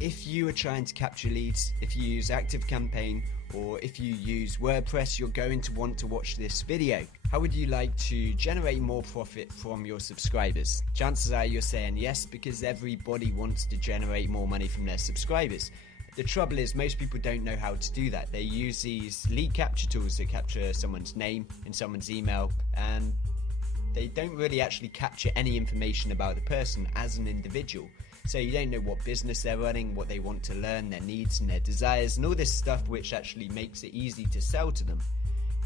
If you are trying to capture leads, if you use ActiveCampaign, or if you use WordPress, you're going to want to watch this video. How would you like to generate more profit from your subscribers? Chances are you're saying yes, because everybody wants to generate more money from their subscribers. The trouble is most people don't know how to do that. They use these lead capture tools that capture someone's name and someone's email, and they don't really actually capture any information about the person as an individual. So you don't know what business they're running, what they want to learn, their needs and their desires, and all this stuff which actually makes it easy to sell to them.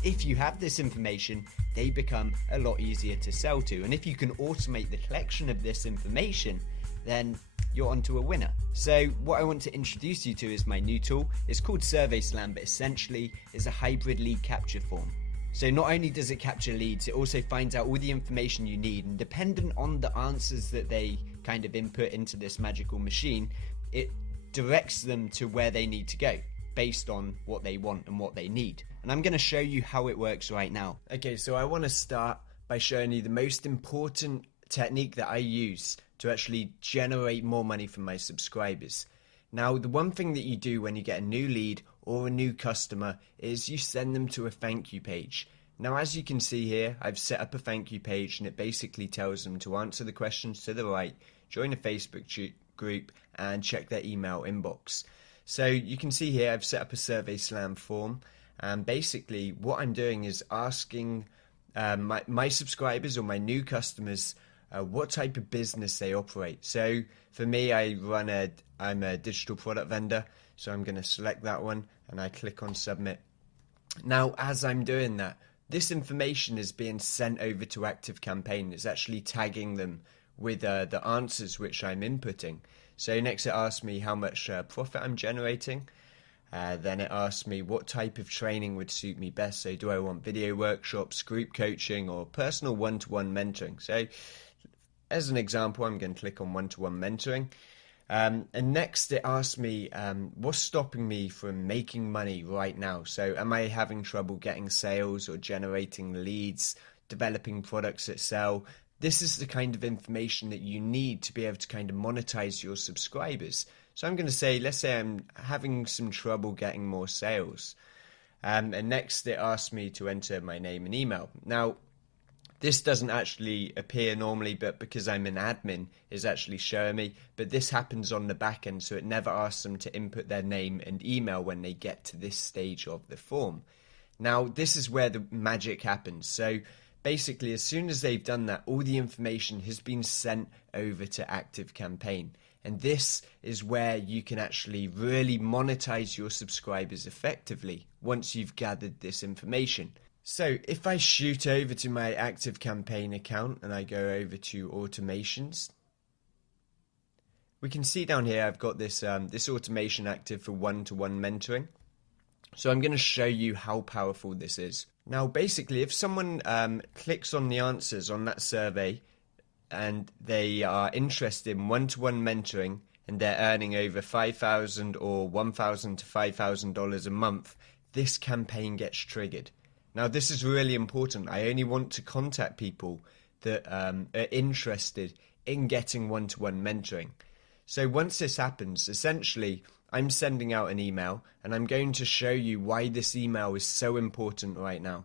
If you have this information, they become a lot easier to sell to. And if you can automate the collection of this information, then you're onto a winner. So what I want to introduce you to is my new tool. It's called Survey Slam, but essentially is a hybrid lead capture form. So not only does it capture leads, it also finds out all the information you need, and dependent on the answers that they kind of input into this magical machine, it directs them to where they need to go based on what they want and what they need. And I'm going to show you how it works right now. Okay, so I want to start by showing you the most important technique that I use to actually generate more money from my subscribers. Now, the one thing that you do when you get a new lead or a new customer is you send them to a thank you page. Now, as you can see here, I've set up a thank you page, and it basically tells them to answer the questions to the right, join a Facebook group, and check their email inbox. So you can see here I've set up a Survey Slam form, and basically what I'm doing is asking my subscribers or my new customers what type of business they operate. So for me, I'm a digital product vendor, so I'm going to select that one and I click on submit. Now, as I'm doing that, this information is being sent over to ActiveCampaign. It's actually tagging them with the answers which I'm inputting. So next it asks me how much profit I'm generating. Then it asks me what type of training would suit me best. So do I want video workshops, group coaching, or personal one-to-one mentoring? So as an example, I'm going to click on one-to-one mentoring. And next it asks me what's stopping me from making money right now. So am I having trouble getting sales or generating leads, developing products that sell? This is the kind of information that you need to be able to kind of monetize your subscribers. So I'm going to say, let's say I'm having some trouble getting more sales. And next it asks me to enter my name and email. Now, this doesn't actually appear normally, but because I'm an admin, it's actually showing me. But this happens on the back end, so it never asks them to input their name and email when they get to this stage of the form. Now, this is where the magic happens. So basically, as soon as they've done that, all the information has been sent over to ActiveCampaign. And this is where you can actually really monetize your subscribers effectively once you've gathered this information. So if I shoot over to my ActiveCampaign account and I go over to automations, we can see down here I've got this this automation active for one-to-one mentoring. So I'm going to show you how powerful this is. Now basically, if someone clicks on the answers on that survey and they are interested in one-to-one mentoring and they're earning over $5,000 or $1,000 to $5,000 a month, this campaign gets triggered. Now, this is really important. I only want to contact people that are interested in getting one-to-one mentoring. So once this happens, essentially, I'm sending out an email, and I'm going to show you why this email is so important right now.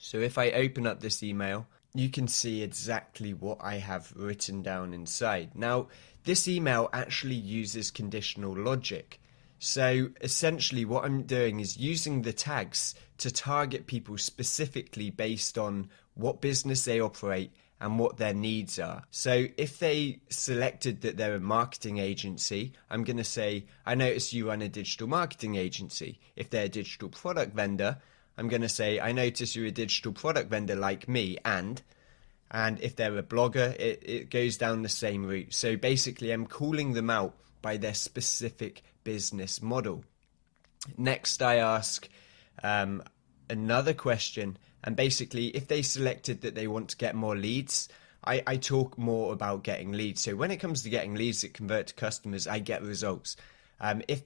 So if I open up this email, you can see exactly what I have written down inside. Now, this email actually uses conditional logic. So essentially what I'm doing is using the tags to target people specifically based on what business they operate and what their needs are. So if they selected that they're a marketing agency, I'm going to say, I notice you run a digital marketing agency. If they're a digital product vendor, I'm going to say, I notice you're a digital product vendor like me, and if they're a blogger, it goes down the same route. So basically I'm calling them out by their specific business model. Next, I ask another question, and basically if they selected that they want to get more leads, I talk more about getting leads. So when it comes to getting leads that convert to customers, I get results. If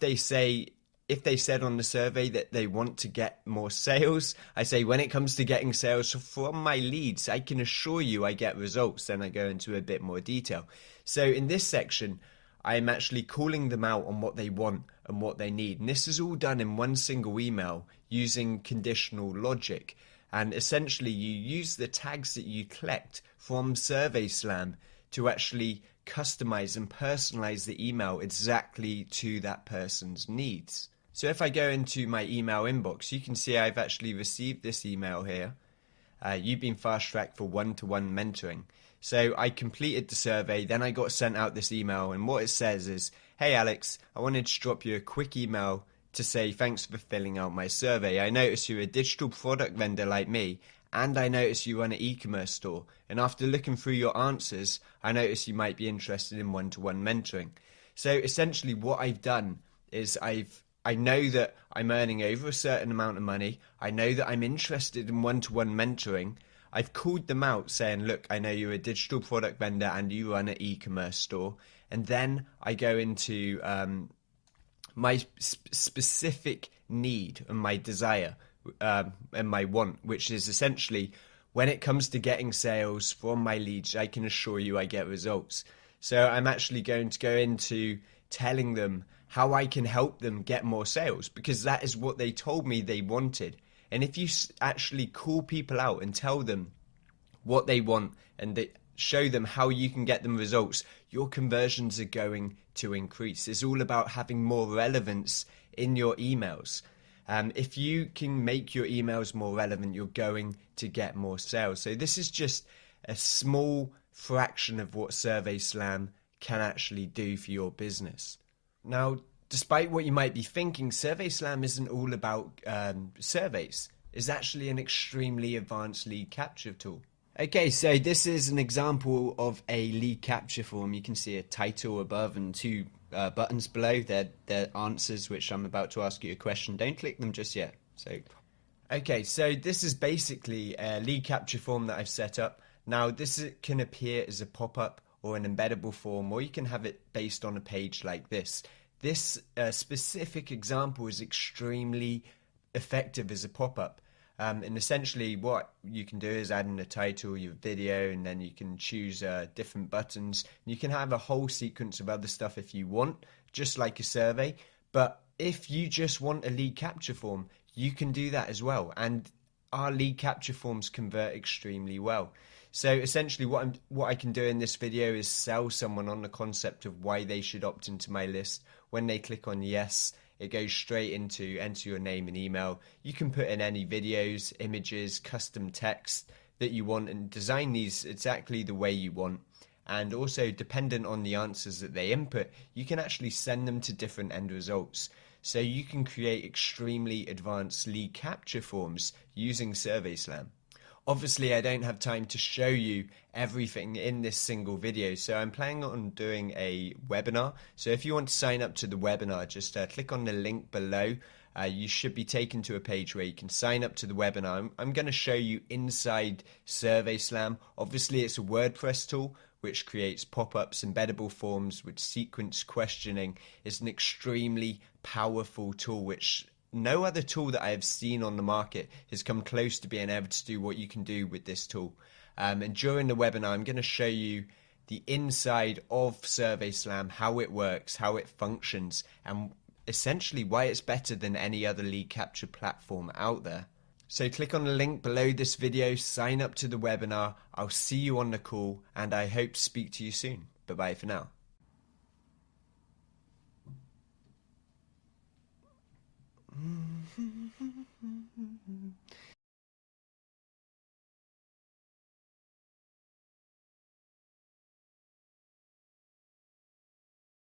they said on the survey that they want to get more sales, I say when it comes to getting sales from my leads, I can assure you I get results. Then I go into a bit more detail. So in this section, I'm actually calling them out on what they want and what they need. And this is all done in one single email using conditional logic. And essentially you use the tags that you collect from SurveySlam to actually customize and personalize the email exactly to that person's needs. So if I go into my email inbox, you can see I've actually received this email here. You've been fast-tracked for one-to-one mentoring. So I completed the survey, then I got sent out this email, and what it says is, hey Alex, I wanted to drop you a quick email to say thanks for filling out my survey. I noticed you're a digital product vendor like me, and I noticed you run an e-commerce store. And after looking through your answers, I noticed you might be interested in one-to-one mentoring. So essentially what I've done is I know that I'm earning over a certain amount of money. I know that I'm interested in one-to-one mentoring. I've called them out saying, look, I know you're a digital product vendor and you run an e-commerce store. And then I go into my specific need and my desire and my want, which is essentially when it comes to getting sales from my leads, I can assure you I get results. So I'm actually going to go into telling them how I can help them get more sales, because that is what they told me they wanted. And if you actually call people out and tell them what they want and show them how you can get them results, your conversions are going to increase. It's all about having more relevance in your emails. If you can make your emails more relevant, you're going to get more sales. So this is just a small fraction of what SurveySlam can actually do for your business. Now, despite what you might be thinking, SurveySlam isn't all about surveys. It's actually an extremely advanced lead capture tool. Okay, so this is an example of a lead capture form. You can see a title above and two buttons below. They're answers, which I'm about to ask you a question. Don't click them just yet. Okay, so this is basically a lead capture form that I've set up. Now, this can appear as a pop-up or an embeddable form, or you can have it based on a page like this. This specific example is extremely effective as a pop-up. And essentially what you can do is add in a title, your video, and then you can choose different buttons. You can have a whole sequence of other stuff if you want, just like a survey. But if you just want a lead capture form, you can do that as well. And our lead capture forms convert extremely well. So essentially what I can do in this video is sell someone on the concept of why they should opt into my list. When they click on yes, it goes straight into enter your name and email. You can put in any videos, images, custom text that you want and design these exactly the way you want. And also, dependent on the answers that they input, you can actually send them to different end results. So you can create extremely advanced lead capture forms using SurveySlam. Obviously, I don't have time to show you everything in this single video, so I'm planning on doing a webinar. So if you want to sign up to the webinar, just click on the link below. You should be taken to a page where you can sign up to the webinar. I'm going to show you inside SurveySlam. Obviously, it's a WordPress tool which creates pop-ups, embeddable forms with sequence questioning. It's an extremely powerful tool which no other tool that I have seen on the market has come close to being able to do what you can do with this tool. And during the webinar, I'm going to show you the inside of SurveySlam, how it works, how it functions, and essentially why it's better than any other lead capture platform out there. So click on the link below this video, sign up to the webinar. I'll see you on the call, and I hope to speak to you soon. Bye-bye for now.